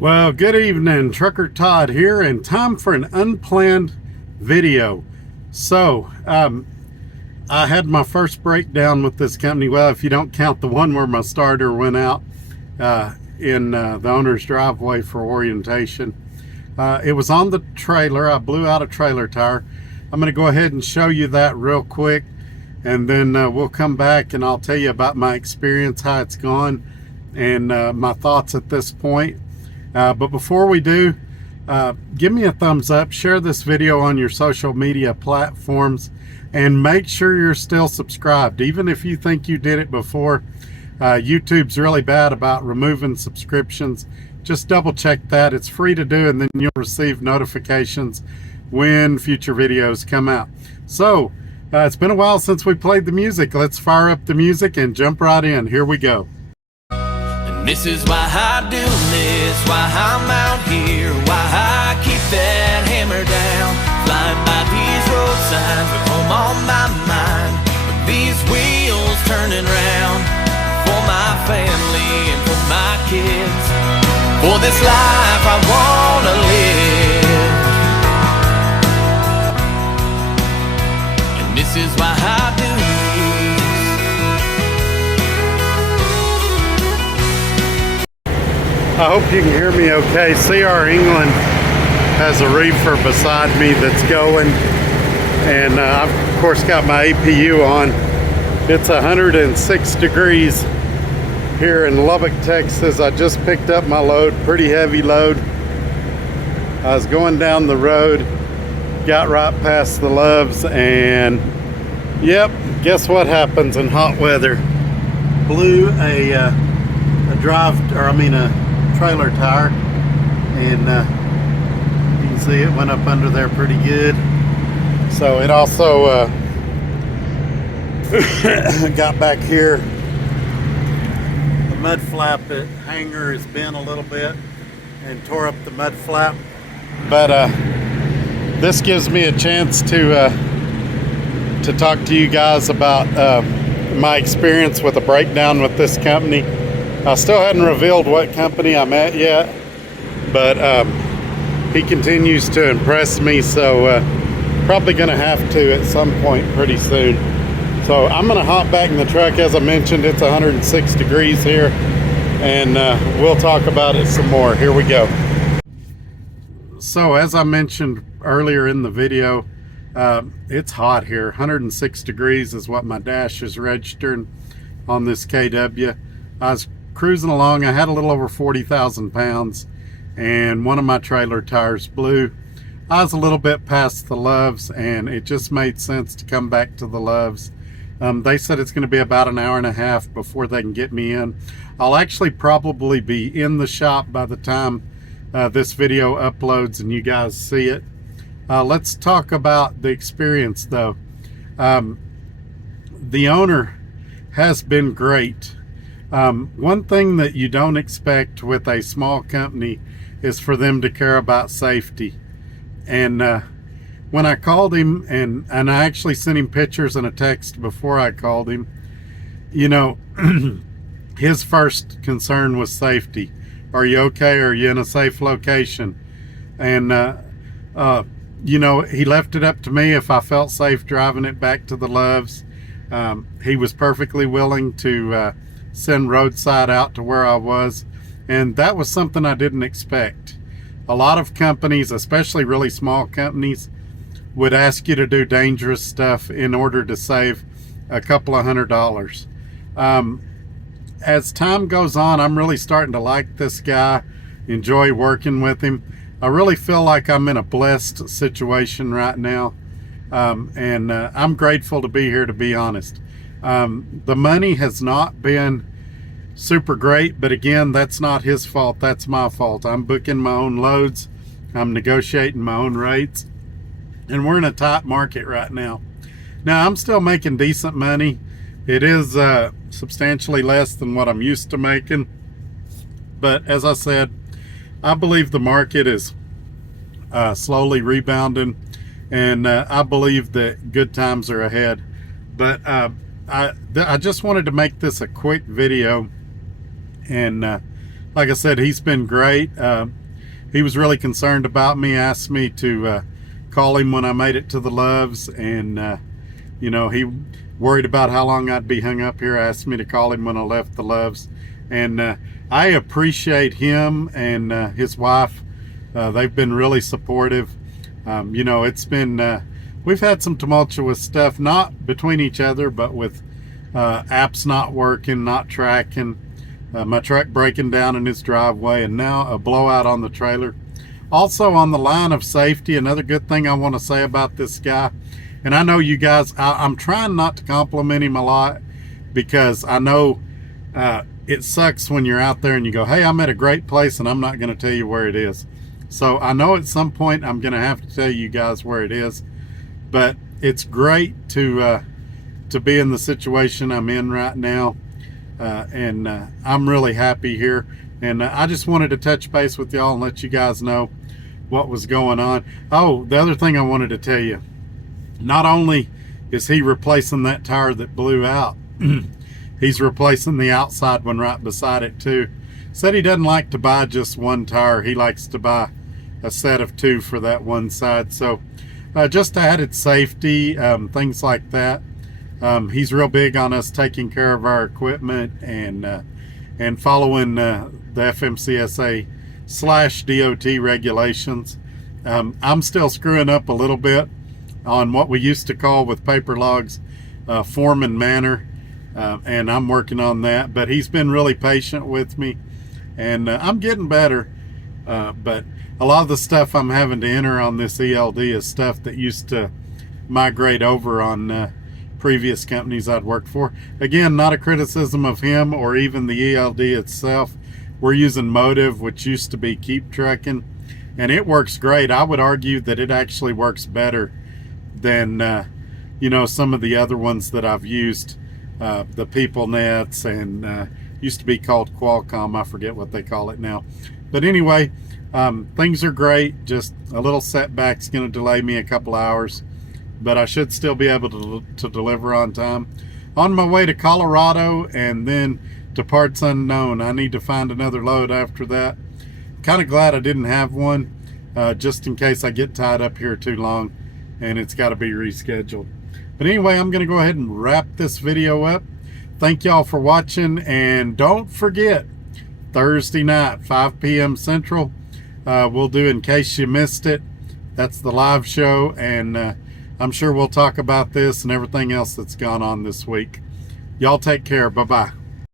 Well, good evening. Trucker Todd here, and time for an unplanned video. So, I had my first breakdown with this company. Well, if you don't count the one where my starter went out in the owner's driveway for orientation. It was on the trailer. I blew out a trailer tire. I'm going to go ahead and show you that real quick, and then we'll come back and I'll tell you about my experience, how it's gone, and my thoughts at this point. But before we do, give me a thumbs up, share this video on your social media platforms, and make sure you're still subscribed. Even if you think you did it before, YouTube's really bad about removing subscriptions. Just double check that. It's free to do, and then you'll receive notifications when future videos come out. So, it's been a while since we played the music. Let's fire up the music and jump right in. Here we go. This is why I do this, why I'm out here, why I keep that hammer down. Flying by these road signs with home on my mind, with these wheels turning round. For my family and for my kids, for this life I wanna live. And this is why I do this. I hope you can hear me okay. CR England has a reefer beside me that's going, and I've of course got my APU on. It's 106 degrees here in Lubbock, Texas. I just picked up my load, pretty heavy load. I was going down the road, got right past the Loves, and yep, guess what happens in hot weather? Blew a trailer tire, and you can see it went up under there pretty good. So it also got back here. The mudflap hanger is bent a little bit and tore up the mudflap, but this gives me a chance to talk to you guys about my experience with a breakdown with this company. I still hadn't revealed what company I'm at yet, but he continues to impress me, so probably going to have to at some point pretty soon. So I'm going to hop back in the truck. As I mentioned, it's 106 degrees here, and we'll talk about it some more. Here we go. So as I mentioned earlier in the video, it's hot here. 106 degrees is what my dash is registering on this KW. I was cruising along. I had a little over 40,000 pounds, and one of my trailer tires blew. I was a little bit past the Loves, and it just made sense to come back to the Loves. They said it's going to be about an hour and a half before they can get me in. I'll actually probably be in the shop by the time this video uploads and you guys see it. Let's talk about the experience though. The owner has been great. One thing that you don't expect with a small company is for them to care about safety. And when I called him, and I actually sent him pictures and a text before I called him, you know, his first concern was safety. Are you okay? Are you in a safe location? And you know, he left it up to me if I felt safe driving it back to the Loves. He was perfectly willing to send roadside out to where I was, and that was something I didn't expect. A lot of companies, especially really small companies, would ask you to do dangerous stuff in order to save a couple of $100. As time goes on, I'm really starting to like this guy, enjoy working with him. I really feel like I'm in a blessed situation right now, and I'm grateful to be here, to be honest. The money has not been super great, but again, that's not his fault, that's my fault. I'm booking my own loads, I'm negotiating my own rates, and we're in a tight market right now. Now, I'm still making decent money. It is substantially less than what I'm used to making, but as I said, I believe the market is slowly rebounding, and I believe that good times are ahead. But I just wanted to make this a quick video and like I said, he's been great. He was really concerned about me, asked me to call him when I made it to the Loves, and he worried about how long I'd be hung up here, asked me to call him when I left the Loves. And I appreciate him and his wife. They've been really supportive. It's been, we've had some tumultuous stuff, not between each other, but with apps not working, not tracking, my truck breaking down in his driveway, and now a blowout on the trailer. Also, on the line of safety, another good thing I want to say about this guy, and I know you guys, I'm trying not to compliment him a lot, because I know it sucks when you're out there and you go, hey, I'm at a great place and I'm not going to tell you where it is. So I know at some point I'm going to have to tell you guys where it is, but it's great to be in the situation I'm in right now, and I'm really happy here. And I just wanted to touch base with y'all and let you guys know what was going on. Oh, the other thing I wanted to tell you, not only is he replacing that tire that blew out, he's replacing the outside one right beside it too. Said he doesn't like to buy just one tire. He likes to buy a set of two for that one side. So just added safety, things like that. He's real big on us taking care of our equipment and following the FMCSA/DOT regulations. I'm still screwing up a little bit on what we used to call with paper logs form and manner. And I'm working on that, but he's been really patient with me, and I'm getting better. But a lot of the stuff I'm having to enter on this ELD is stuff that used to migrate over on previous companies I'd worked for. Again, not a criticism of him or even the ELD itself. We're using Motive, which used to be Keep Trucking, and it works great. I would argue that it actually works better than some of the other ones that I've used. The People Nets, and used to be called Qualcomm. I forget what they call it now. But anyway, things are great. Just a little setback's going to delay me a couple hours, but I should still be able to deliver on time. On my way to Colorado and then to Parts Unknown. I need to find another load after that. Kind of glad I didn't have one, just in case I get tied up here too long and it's got to be rescheduled. But anyway, I'm going to go ahead and wrap this video up. Thank y'all for watching, and don't forget, Thursday night, 5 p.m. Central, we'll do In Case You Missed It. That's the live show, and I'm sure we'll talk about this and everything else that's gone on this week. Y'all take care. Bye-bye.